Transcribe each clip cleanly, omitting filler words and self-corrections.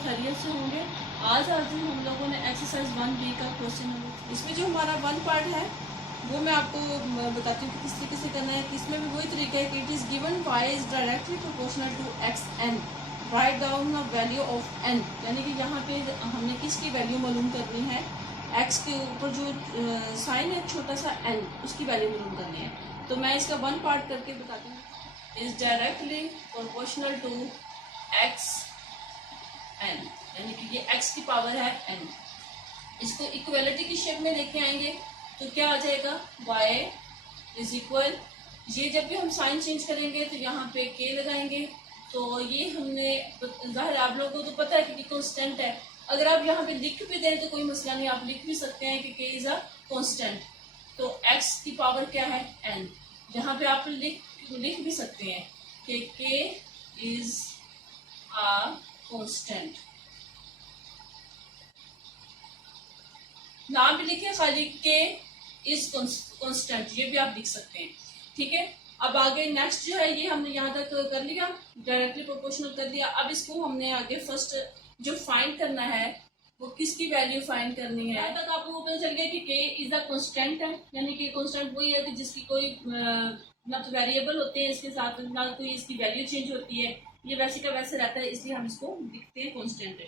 खैरियत से होंगे। आज हम लोगों ने एक्सरसाइज 1B का क्वेश्चन नंबर, इसमें जो हमारा 1 पार्ट है वो मैं आपको बताती हूँ कि किस तरीके से करना है। इसमें भी वही तरीका है कि it is given y is directly proportional to xn, right down the value of n, यानी कि यहाँ पे हमने किसकी वैल्यू मालूम करनी है, x के ऊपर जो साइन है छोटा सा n, उसकी वैल्यू मालूम करनी है। तो मैं इसका 1 पार्ट करके बताती हूँ। Is directly proportional to x n, यानी कि ये x की पावर है n। इसको इक्वलिटी की शेप में लेके आएंगे तो क्या आ जाएगा, y इज इक्वल, ये जब भी हम साइन चेंज करेंगे तो यहाँ पे k लगाएंगे। तो ये हमने जाहिर आप लोगों को तो पता है कि कांस्टेंट है। अगर आप यहाँ पे लिख भी दें तो कोई मसला नहीं, आप लिख भी सकते हैं कि k इज अ कांस्टेंट। तो x की पावर क्या है n, यहाँ पे आप लिख भी सकते हैं कि k इज अ कांस्टेंट, नाम भी लिखे खाली k इज कांस्टेंट, ये भी आप लिख सकते हैं। ठीक है, अब आगे नेक्स्ट जो है ये हमने यहाँ तक कर लिया, डायरेक्टली प्रोपोर्शनल कर लिया। अब इसको हमने आगे फर्स्ट जो फाइंड करना है वो किसकी वैल्यू फाइंड करनी है। यहाँ तक आपको पता चल गया कि k इज अ कांस्टेंट है, यानी कि कांस्टेंट वही है कि जिसकी कोई ना तो वेरिएबल होते हैं इसके साथ, ना कोई इसकी वैल्यू चेंज होती है, ये वैसे का वैसे रहता है, इसलिए हम इसको लिखते हैं कांस्टेंट है।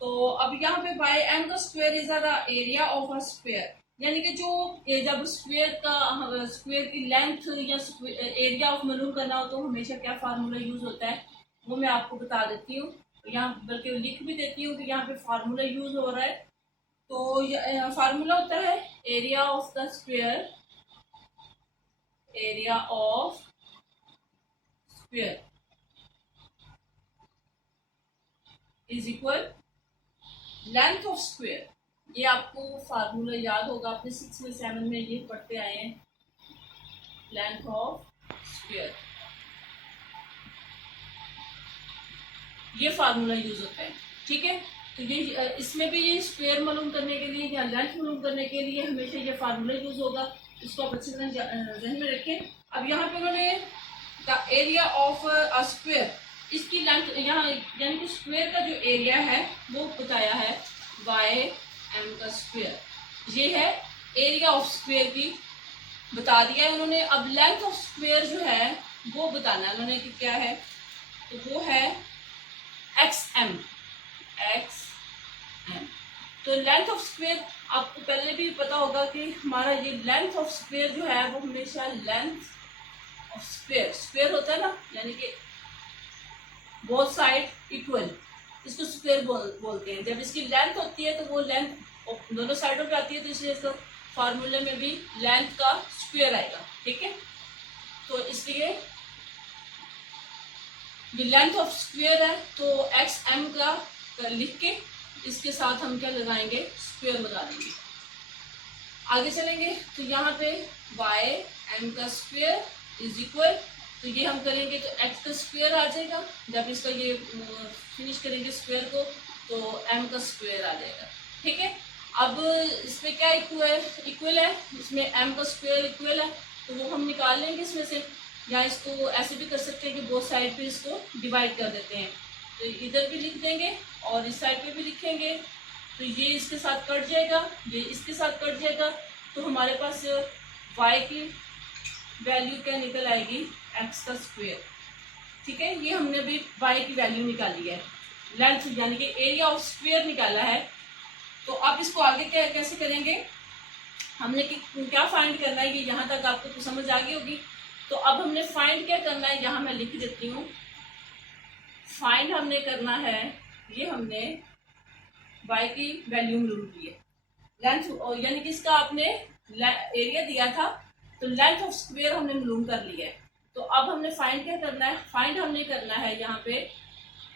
तो अब यहाँ पे बाय m का square is the area of a square, यानी कि जो जब स्क्वायर की लेंथ या एरिया ऑफ मालूम करना हो तो हमेशा क्या फार्मूला यूज होता है वो मैं आपको बता देती हूँ, यहाँ बल्कि लिख भी देती हूँ कि यहाँ पे फार्मूला यूज हो रहा है। तो फार्मूला होता है area of the square, area of square is equal length of square. ये आपको फार्मूला याद होगा, आपने 6 में 7 में ये पढ़ते आए हैं, लेंथ ऑफ स्क्वायर, ये फार्मूला यूज होता है। ठीक है, तो ये इसमें भी ये स्क्वायर मालूम करने के लिए या लेंथ मालूम करने के लिए हमेशा ये फार्मूला यूज होगा, इसको आप अच्छी तरह ध्यान में रखें। अब यहाँ पे उन्होंने the area of a square, इसकी लेंथ यहाँ यानी कि स्क्वायर का जो एरिया है वो बताया है बाय m का स्क्वायर, ये है एरिया ऑफ स्क्वायर की बता दिया है उन्होंने। अब लेंथ ऑफ स्क्वायर जो है वो बताना है उन्होंने कि क्या है, तो वो है xm, xm। तो लेंथ ऑफ स्क्वायर आपको पहले भी पता होगा कि हमारा ये लेंथ ऑफ स्क्वायर जो है वो हमेशा लेंथ ऑफ स्क्वायर, स्क्वायर होता है ना, यानी कि बोथ साइड इक्वल, इसको स्क्वायर बोलते हैं। जब इसकी लेंथ होती है तो वो लेंथ दोनों साइडों पे आती है, तो इसलिए इसका फार्मूले में भी लेंथ का स्क्वायर आएगा। ठीक है, तो इसलिए ये लेंथ ऑफ स्क्वायर है, तो xm का लिख के इसके साथ हम क्या लगाएंगे, स्क्वायर लगा देंगे। आगे चलेंगे तो यहाँ पे m का स्क्वायर इज इक्वल, तो ये हम करेंगे तो x का स्क्वायर आ जाएगा, जब इसका ये फिनिश करेंगे स्क्वायर को तो m का स्क्वायर आ जाएगा। ठीक है, अब इसमें क्या इक्वल है, इसमें m का स्क्वायर इक्वल है, तो वो हम निकाल लेंगे इसमें से, या इसको ऐसे भी कर सकते हैं कि बोथ साइड पे इसको डिवाइड कर देते हैं, तो इधर भी लिख देंगे और इस साइड पे भी लिखेंगे, तो ये इसके साथ कट जाएगा, ये इसके साथ कट जाएगा, तो हमारे पास y की वैल्यू क्या निकल आएगी, x का स्क्वायर। ठीक है, ये हमने भी y की वैल्यू निकाली है, लेंथ यानी कि एरिया ऑफ स्क्वायर निकाला है। तो अब इसको आगे क्या कैसे करेंगे, हमने क्या फाइंड करना है, ये यहाँ तक आपको समझ आ गई होगी। तो अब हमने फाइंड क्या करना है, यहाँ मैं लिख देती हूँ, फाइंड हमने करना है, ये हमने y की वैल्यू मालूम की है, लेंथ यानी कि इसका आपने एरिया दिया था तो लेंथ ऑफ स्क्वायर हमने मालूम कर लिया है। तो अब हमने फाइंड क्या करना है, फाइंड हमने करना है यहाँ पे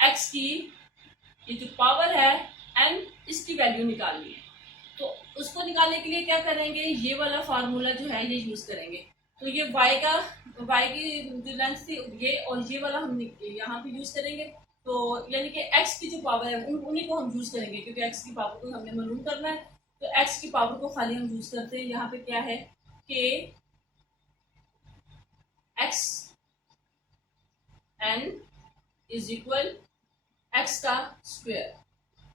x की ये जो पावर है n, इसकी वैल्यू निकालनी है। तो उसको निकालने के लिए क्या करेंगे, ये वाला फार्मूला जो है ये यूज करेंगे। तो ये y की जो लेंथ थी ये और ये वाला हम यहाँ पे यूज करेंगे, तो यानी कि x की जो पावर है उन्हीं को हम यूज करेंगे, क्योंकि x की पावर को हमने मालूम करना है, तो x की पावर को खाली हम यूज करते हैं। यहाँ पे क्या है कि x n is equal x का स्क्वायर,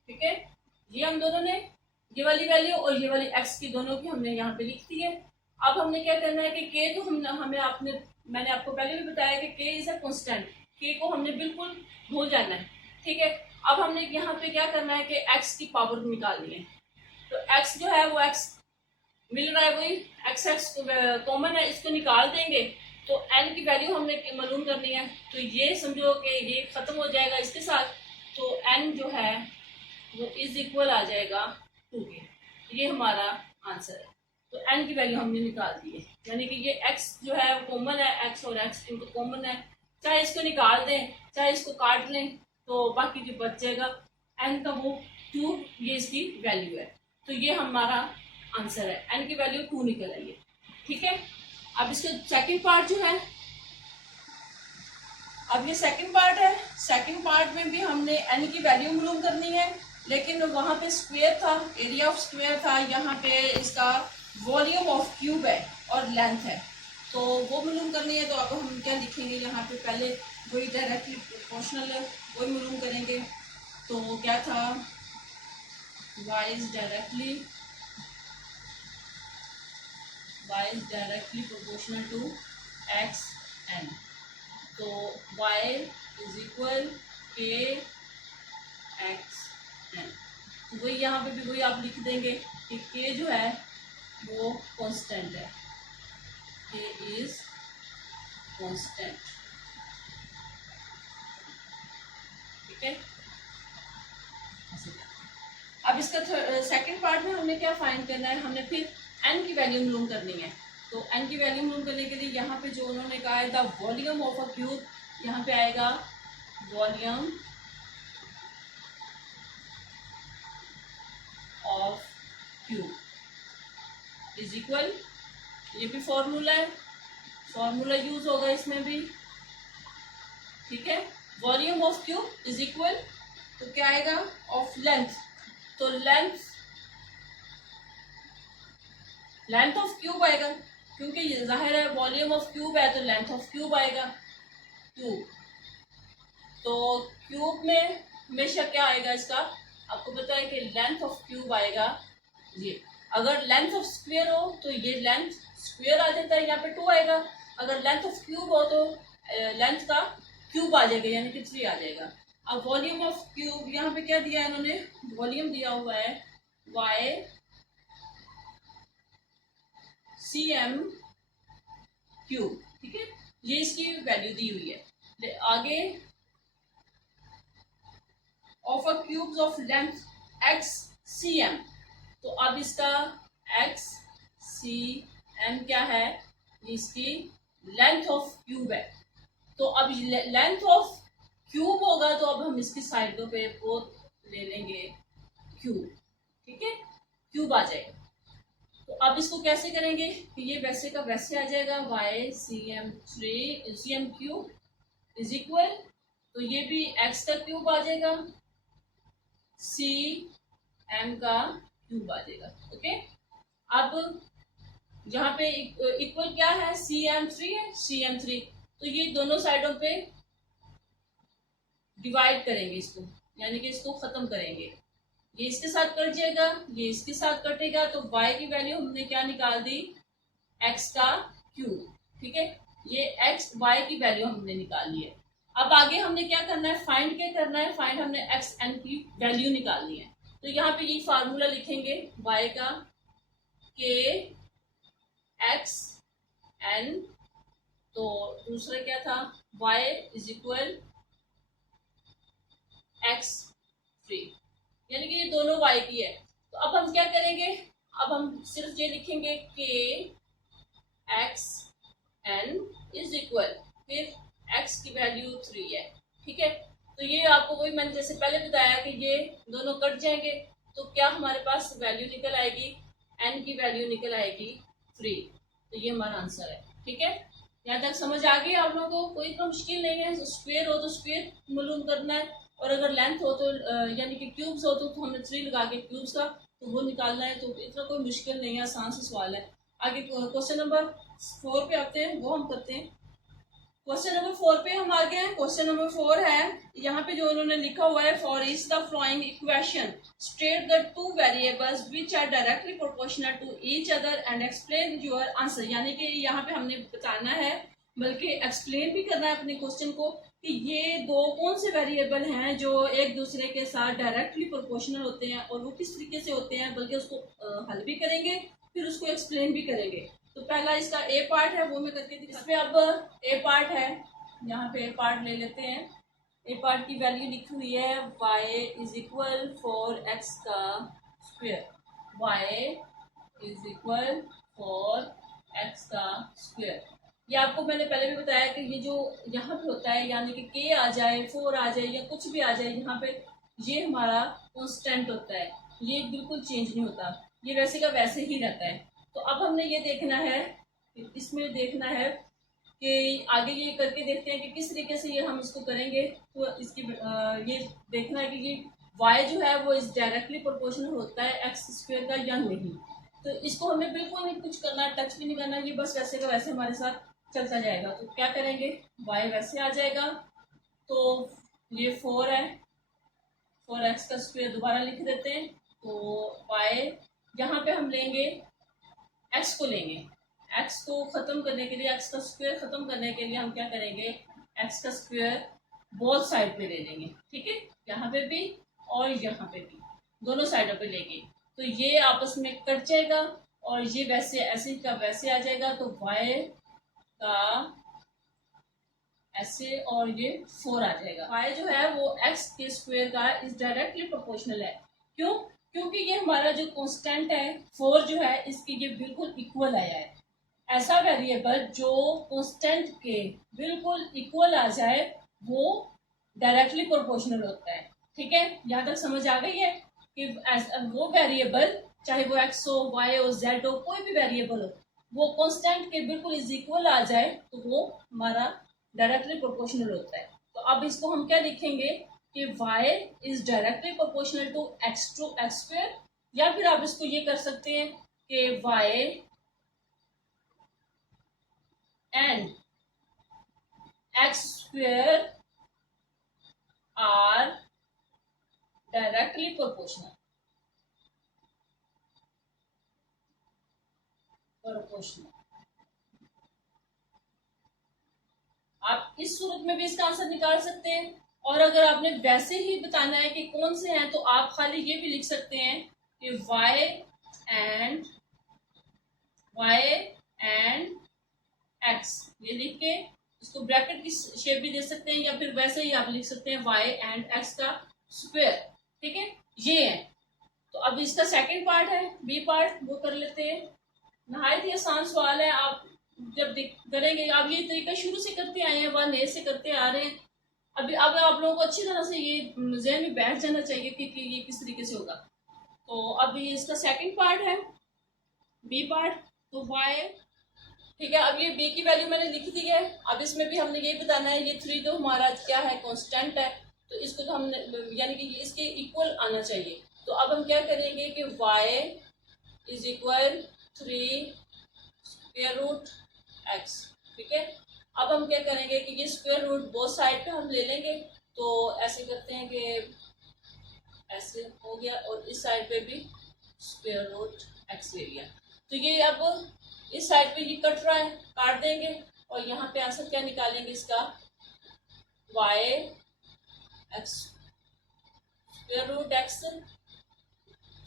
ठीक है, ये हम दोनों ने ये वाली वैल्यू और ये वाली x की दोनों की हमने यहाँ पे लिख दी है। अब हमने क्या करना है कि k तो हमें आपने मैंने आपको पहले भी बताया कि k is a constant, k को हमने बिल्कुल भूल जाना है। ठीक है, अब हमने यहाँ पे क्या करना है कि x की पावर निकालनी है। तो x जो है वो x मिल रहा है, वही x कॉमन है, इसको निकाल देंगे तो n की वैल्यू हमने मालूम करनी है। तो ये समझो कि ये खत्म हो जाएगा इसके साथ, तो n जो है वो इज इक्वल आ जाएगा 2 के। ये हमारा आंसर है। तो n की वैल्यू हमने निकाल दी है, यानी कि ये x जो है वो कॉमन है, x और x इनको कॉमन है, चाहे इसको निकाल दें चाहे इसको काट लें तो बाकी जो बच जाएगा n का वो 2, ये इसकी वैल्यू है। तो ये हमारा आंसर है, n की वैल्यू 2 निकल आई है। ठीक है, अब इसका सेकंड पार्ट जो है, अब ये सेकंड पार्ट है। सेकंड पार्ट में भी हमने n की वैल्यू मालूम करनी है, लेकिन वहां पे स्क्वायर था, एरिया ऑफ स्क्वायर था, यहाँ पे इसका वॉल्यूम ऑफ क्यूब है और लेंथ है, तो वो मालूम करनी है। तो अब हम क्या लिखेंगे यहाँ पे, पहले वही डायरेक्टली प्रोपोर्शनल वही मालूम करेंगे। तो क्या था, y is directly proportional to x n। तो y is equal k x n। तो वही यहाँ पे भी वही आप लिख देंगे कि k जो है वो कांस्टेंट है, k इज कांस्टेंट। ठीक है, अब इसका सेकंड पार्ट में हमने क्या फाइंड करना है, हमने फिर n की वैल्यू मालूम करनी है। तो n की वैल्यू मालूम करने के लिए यहाँ पे जो उन्होंने कहा है the volume of a cube, यहाँ पे आएगा volume of cube is equal, ये भी फॉर्मूला है, फॉर्मूला यूज होगा इसमें भी। ठीक है, volume of cube is equal, तो क्या आएगा, ऑफ लेंथ, तो लेंथ ऑफ क्यूब आएगा, क्योंकि ये जाहिर है वॉल्यूम ऑफ क्यूब है तो लेंथ ऑफ क्यूब आएगा, क्यूब। तो क्यूब में हमेशा क्या आएगा, इसका आपको पता है कि लेंथ ऑफ क्यूब आएगा ये। अगर लेंथ ऑफ स्क्वायर हो तो ये लेंथ स्क्वायर आ जाता है, यहाँ पे 2 आएगा। अगर लेंथ ऑफ क्यूब हो तो लेंथ का क्यूब आ जाएगा, यानी कि 3 आ जाएगा। अब वॉल्यूम ऑफ क्यूब यहाँ पे क्या दिया है इन्होंने, वॉल्यूम दिया हुआ है y cm क्यूब। ठीक है, ये इसकी वैल्यू दी हुई है। आगे of a cubes of length x cm, तो अब इसका x cm क्या है, इसकी लेंथ ऑफ क्यूब है। तो अब लेंथ ऑफ क्यूब होगा तो अब हम इसकी साइडों पे बोथ ले लेंगे क्यूब। ठीक है, क्यूब आ जाएगा। तो अब इसको कैसे करेंगे कि ये वैसे का वैसे आ जाएगा, y cm cube is equal, तो ये भी x का क्यूब आ जाएगा, cm का क्यूब आ जाएगा। ओके, अब यहाँ पे इक्वल क्या है, cm3 है, cm3, तो ये दोनों साइडों पे डिवाइड करेंगे इसको, यानी कि इसको खत्म करेंगे। ये इसके साथ कट जाएगा, ये इसके साथ कटेगा, तो y की वैल्यू हमने क्या निकाल दी, x का क्यूब। ठीक है, ये x y की वैल्यू हमने निकाल ली है। अब आगे हमने क्या करना है, फाइंड क्या करना है, फाइंड हमने x n की वैल्यू निकालनी है। तो यहाँ पे ये फार्मूला लिखेंगे y का k x n, तो दूसरा क्या था, y इज इक्वल x3, यानी कि ये दोनों y की है। तो अब हम क्या करेंगे, अब हम सिर्फ ये लिखेंगे k x n is equal, फिर x की वैल्यू 3 है। ठीक है, तो ये आपको वही मैंने जैसे पहले बताया कि ये दोनों कट जाएंगे तो क्या हमारे पास वैल्यू निकल आएगी, n की वैल्यू निकल आएगी 3। तो ये हमारा आंसर है। ठीक है, यहाँ तक समझ आ गई आप लोगों को, कोई इतना मुश्किल नहीं है। स्क्वायर हो तो स्क्वायर मालूम करना है, और अगर लेंथ हो तो यानी कि क्यूब्स हो तो हमने 3 लगा के क्यूब्स का तो वो निकालना है। तो इतना कोई मुश्किल नहीं है, आसान सा सवाल है। आगे क्वेश्चन नंबर 4 पे आते हैं, वो हम करते हैं। क्वेश्चन नंबर 4 पे हम आ गए हैं। क्वेश्चन नंबर 4 है, यहाँ पे जो उन्होंने लिखा हुआ है, for each the following equation state the two variables which are directly proportional to each other and explain your answer. यानी कि यहाँ पे हमने बताना है, बल्कि एक्सप्लेन भी करना है अपने क्वेश्चन को कि ये दो कौन से वेरिएबल हैं जो एक दूसरे के साथ डायरेक्टली प्रोपोर्शनल होते हैं और वो किस तरीके से होते हैं, बल्कि उसको हल भी करेंगे, फिर उसको एक्सप्लेन भी करेंगे। तो पहला इसका ए पार्ट है, वो मैं करके इसमें अब ए पार्ट है, यहाँ पे ए पार्ट ले लेते हैं। ए पार्ट की वैल्यू लिखी हुई है y is equal for X का square, y is equal for X का स्क्वायर। ये आपको मैंने पहले भी बताया कि ये जो यहाँ पे होता है, यानी कि k आ जाए, 4 आ जाए या कुछ भी आ जाए, यहाँ पे ये हमारा कांस्टेंट होता है, ये बिल्कुल चेंज नहीं होता, ये वैसे का वैसे ही रहता है। तो अब हमने ये देखना है, इसमें देखना है कि आगे ये करके देखते हैं कि किस तरीके से ये हम इसको करेंगे। तो इसकी ये देखना है कि ये y जो है वो इस डायरेक्टली प्रोपोर्शनल होता है एक्स स्क्वायर का या नहीं। तो इसको हमें बिल्कुल नहीं कुछ करना, टच भी नहीं करना, ये बस वैसे का वैसे हमारे साथ चलता जाएगा। तो क्या करेंगे, y वैसे आ जाएगा, तो ये 4 है, 4x का स्क्वायर दोबारा लिख देते हैं। तो y यहाँ पे हम लेंगे, x को लेंगे, x को खत्म करने के लिए, x का स्क्वायर खत्म करने के लिए हम क्या करेंगे, x का स्क्वायर बोथ साइड पे ले लेंगे, ठीक है, यहाँ पे भी और यहाँ पे भी, दोनों साइडों पे लेंगे। तो ये आपस में कट जाएगा और ये वैसे ऐसे का वैसे आ जाएगा। तो y का ऐसे और ये 4 आ जाएगा। y जो है वो x के स्क्वायर का इस डायरेक्टली प्रोपोर्शनल है। क्यों? क्योंकि ये हमारा जो कांस्टेंट है 4 जो है, इसके ये बिल्कुल इक्वल आया है। ऐसा वेरिएबल जो कांस्टेंट के बिल्कुल इक्वल आ जाए वो डायरेक्टली प्रोपोर्शनल होता है। ठीक है, यहाँ तक समझ आ गई है कि वो वेरिएबल चाहे वो x हो, y हो, z हो, कोई भी वेरिएबल हो, वो कांस्टेंट के बिल्कुल इज इक्वल आ जाए तो वो हमारा डायरेक्टली प्रोपोर्शनल होता है। तो अब इसको हम क्या लिखेंगे कि y is directly proportional to x square, या फिर आप इसको ये कर सकते हैं कि y and x square are directly proportional. आप इस सूरत में भी इसका आंसर निकाल सकते हैं, और अगर आपने वैसे ही बताना है कि कौन से हैं तो आप खाली ये भी लिख सकते हैं कि y एंड x, ये लिख के इसको ब्रैकेट की शेप भी दे सकते हैं, या फिर वैसे ही आप लिख सकते हैं y एंड x का स्क्वायर। ठीक है, ये है। तो अब इसका सेकंड पार्ट है, बी पार्ट, वो कर लेते हैं। नहायत ही आसान सवाल है, आप जब करेंगे, आप ये तरीका शुरू से करते आए हैं, 1A से करते आ रहे हैं। अभी अब आप लोगों को अच्छी तरह से ये ज़हन में बैठ जाना चाहिए कि ये किस तरीके से होगा। तो अब ये इसका सेकंड पार्ट है, बी पार्ट। तो y, ठीक है, अब ये b की वैल्यू मैंने लिख दी है। अब इसमें भी हमने यही बताना है, ये 3 तो हमारा क्या है, कांस्टेंट है, तो इसको तो हमने यानी कि इसके इक्वल आना चाहिए। तो अब हम क्या करेंगे कि y is equal 3 square root x। ठीक है, अब हम क्या करेंगे कि ये स्क्वायर रूट बोथ साइड पे हम ले लेंगे। तो ऐसे करते हैं कि ऐसे हो गया, और इस साइड पे भी स्क्वायर रूट x ले लिया। तो ये अब इस साइड पे ये कट रहा है, काट देंगे, और यहाँ पे आंसर क्या निकालेंगे इसका, y x square root x,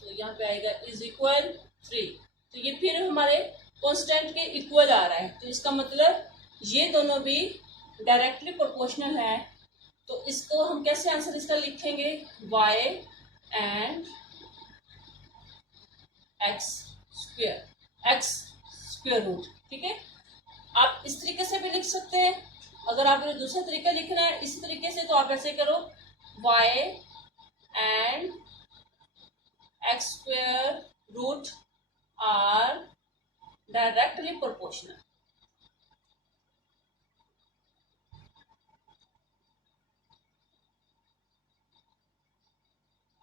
तो यहाँ पे आएगा इज इक्वल 3। तो ये फिर हमारे कांस्टेंट के इक्वल आ रहा है, तो इसका मतलब ये दोनों भी डायरेक्टली प्रोपोर्शनल है। तो इसको हम कैसे आंसर इसका लिखेंगे, y and x square root. ठीक है, आप इस तरीके से भी लिख सकते हैं। अगर आपने दूसरा तरीका लिखना है इसी तरीके से, तो आप ऐसे करो, y and x square root are directly proportional.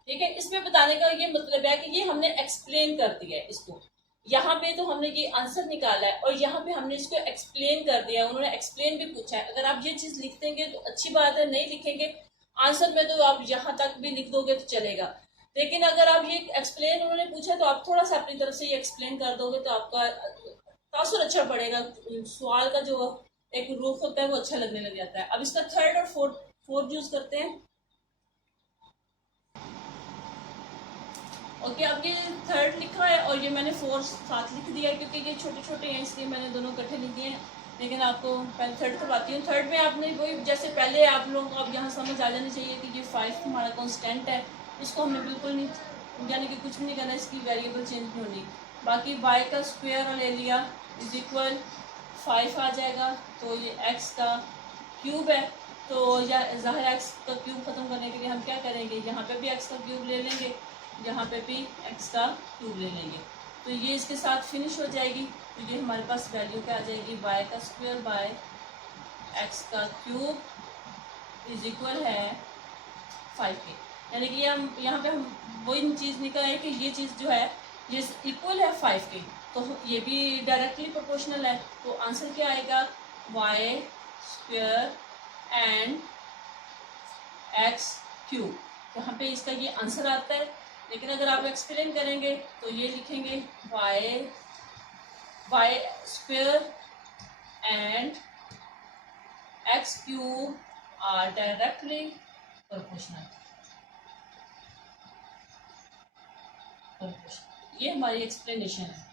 ठीक है, इसमें बताने का ये मतलब है कि ये हमने एक्सप्लेन कर दिया है इसको, यहाँ पे तो हमने ये आंसर निकाला है और यहाँ पे हमने इसको एक्सप्लेन कर दिया, उन्होंने एक्सप्लेन भी पूछा है। अगर आप ये चीज लिख देंगे तो अच्छी बात है, नहीं लिखेंगे आंसर में तो आप यहाँ तक भी लिख दोगे तो चलेगा, लेकिन अगर आप ये एक्सप्लेन उन्होंने पूछा तो आप थोड़ा सा अपनी तरफ से ये एक्सप्लेन कर दोगे तो आपका तासुर अच्छा पड़ेगा, सवाल का जो एक रूप होता है वो अच्छा लगने लग जाता है। अब इसका थर्ड और फोर्थ यूज करते हैं। ओके, अब ये थर्ड लिखा है और ये मैंने फोर्थ साथ लिख दिया है क्योंकि ये छोटे छोटे हैं इसलिए मैंने दोनों इकट्ठे लिख दिए हैं। लेकिन आपको पहले थर्ड करवाती हूँ। थर्ड में आपने वही जैसे पहले आप लोगों को अब यहाँ समझ आ जानी चाहिए कि ये 5 हमारा कॉन्स्टेंट है, इसको हमने बिल्कुल नहीं, यानी कि कुछ भी नहीं करना, इसकी वेरिएबल चेंज नहीं होनी। बाकी y का स्क्वायर और ले लिया इज इक्वल 5 आ जाएगा, तो ये x का क्यूब है, तो या ज़ाहिर x का क्यूब ख़त्म करने के लिए हम क्या करेंगे, यहाँ पे भी x का क्यूब ले लेंगे, यहाँ पे भी x का क्यूब ले लेंगे, तो ये इसके साथ फिनिश हो जाएगी। तो ये हमारे पास वैल्यू क्या आ जाएगी, y का स्क्वायर बाय x का क्यूब इज इक्वल है 5k। यानी कि हम यहाँ पे हम वही चीज़ निकल है कि ये चीज़ जो है ये इक्वल है 5k, तो ये भी डायरेक्टली प्रोपोर्शनल है। तो आंसर क्या आएगा, y square and x cube. यहाँ पे इसका ये आंसर आता है, लेकिन अगर आप एक्सप्लेन करेंगे तो ये लिखेंगे y square and x cube are directly proportional. ये हमारी एक्सप्लेनेशन है,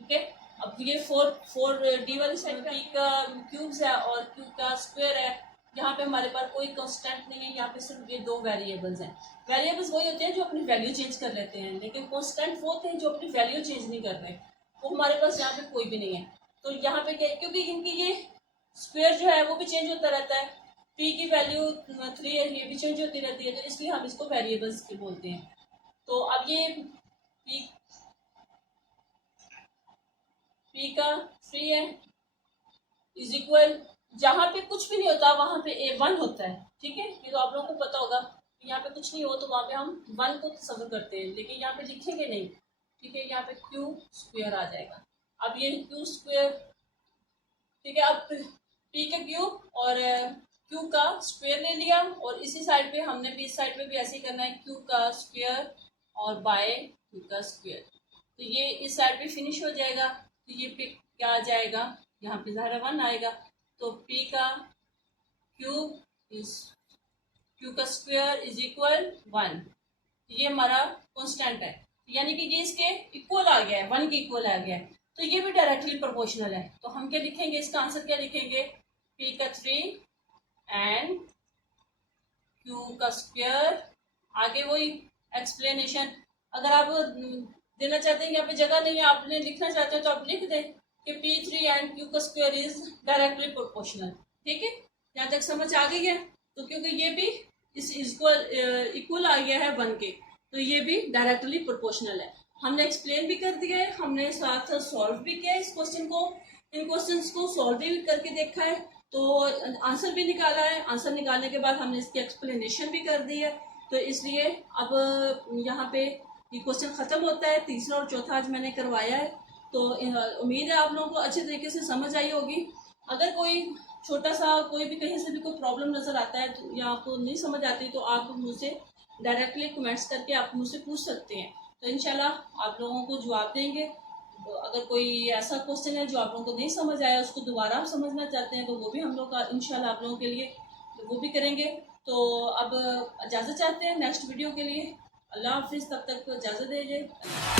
ठीक है। अब ये फोर डी वाली साइड पी का क्यूब्स है और क्यूब का स्क्वायर है। यहाँ पे हमारे पास कोई कांस्टेंट नहीं है, यहाँ पे सिर्फ ये दो वेरिएबल्स हैं। वेरिएबल्स वही होते हैं जो अपनी वैल्यू चेंज कर लेते हैं, लेकिन कांस्टेंट वो होते हैं जो अपनी वैल्यू चेंज नहीं कर रहे, वो हमारे पास यहाँ पे कोई भी नहीं है। तो यहाँ पे क्या, क्योंकि इनकी ये स्क्वायर जो है वो भी चेंज होता रहता है, पी की वैल्यू 3 है, ये भी चेंज होती रहती है, तो इसलिए हम इसको वेरिएबल्स के बोलते हैं। तो अब ये पी का 3 है इज इक्वल, जहाँ पे कुछ भी नहीं होता वहां पे A1 होता है, ठीक है। ये तो आप लोगों को पता होगा, यहाँ पे कुछ नहीं हो तो वहां पे हम 1 को तस्वीर करते हैं, लेकिन यहाँ पे लिखेंगे नहीं, ठीक है। यहाँ पे क्यू स्क्वायर आ जाएगा। अब ये क्यू स्क्वायर, ठीक है। अब पी का क्यूब और क्यू का स्क्वायर ले लिया और इसी साइड पे हमने भी इस साइड पे भी ऐसे ही करना है, क्यू का स्क्वायर और बाय क्यू का स्क्वायर। तो ये इस साइड पे फिनिश हो जाएगा, तो ये पे क्या आ जाएगा, यहाँ पे ज़ाहिर 1 आएगा, तो p का क्यूब इज q का स्क्वायर इज इक्वल 1। ये हमारा कांस्टेंट है, यानी कि ये इसके इक्वल आ गया है, 1 के इक्वल आ गया है, तो ये भी डायरेक्टली प्रोपोर्शनल है। तो हम क्या लिखेंगे, इसका आंसर क्या लिखेंगे, p का 3 एंड q का स्क्वायर, आगे वही एक्सप्लेनेशन। अगर आप देना चाहते हैं यहाँ पे जगह नहीं है, आपने लिखना चाहते हो तो आप लिख दें कि P3 एंड Q का स्क्वायर इज डायरेक्टली प्रोपोर्शनल, ठीक है। यहाँ तक समझ आ गई है। तो क्योंकि ये भी इस इक्वल आ गया है 1 के, तो ये भी डायरेक्टली प्रोपोर्शनल है। हमने एक्सप्लेन भी कर दिया है, हमने साथ सॉल्व भी किया है इस क्वेश्चन को, इन क्वेश्चंस को सॉल्व भी करके देखा है, तो आंसर भी निकाला है। आंसर निकालने के बाद हमने इसकी एक्सप्लेनेशन भी कर दी है। तो इसलिए अब यहाँ पे ये क्वेश्चन ख़त्म होता है, तीसरा और चौथा आज मैंने करवाया है। तो उम्मीद है आप लोगों को अच्छे तरीके से समझ आई होगी। अगर कोई छोटा सा कोई भी कहीं से भी कोई प्रॉब्लम नज़र आता है तो या आपको नहीं समझ आती तो आप मुझसे डायरेक्टली कमेंट्स करके आप मुझसे पूछ सकते हैं, तो इंशाल्लाह आप लोगों को जवाब देंगे। तो अगर कोई ऐसा क्वेश्चन है जो आप लोगों को नहीं समझ आया, उसको दोबारा आप समझना चाहते हैं, तो वो भी हम लोग का इंशाल्लाह आप लोगों के लिए वो भी करेंगे। तो अब इजाज़त चाहते हैं नेक्स्ट वीडियो के लिए। अल्लाह हाफिज़, तब तक इजाज़त दीजिए।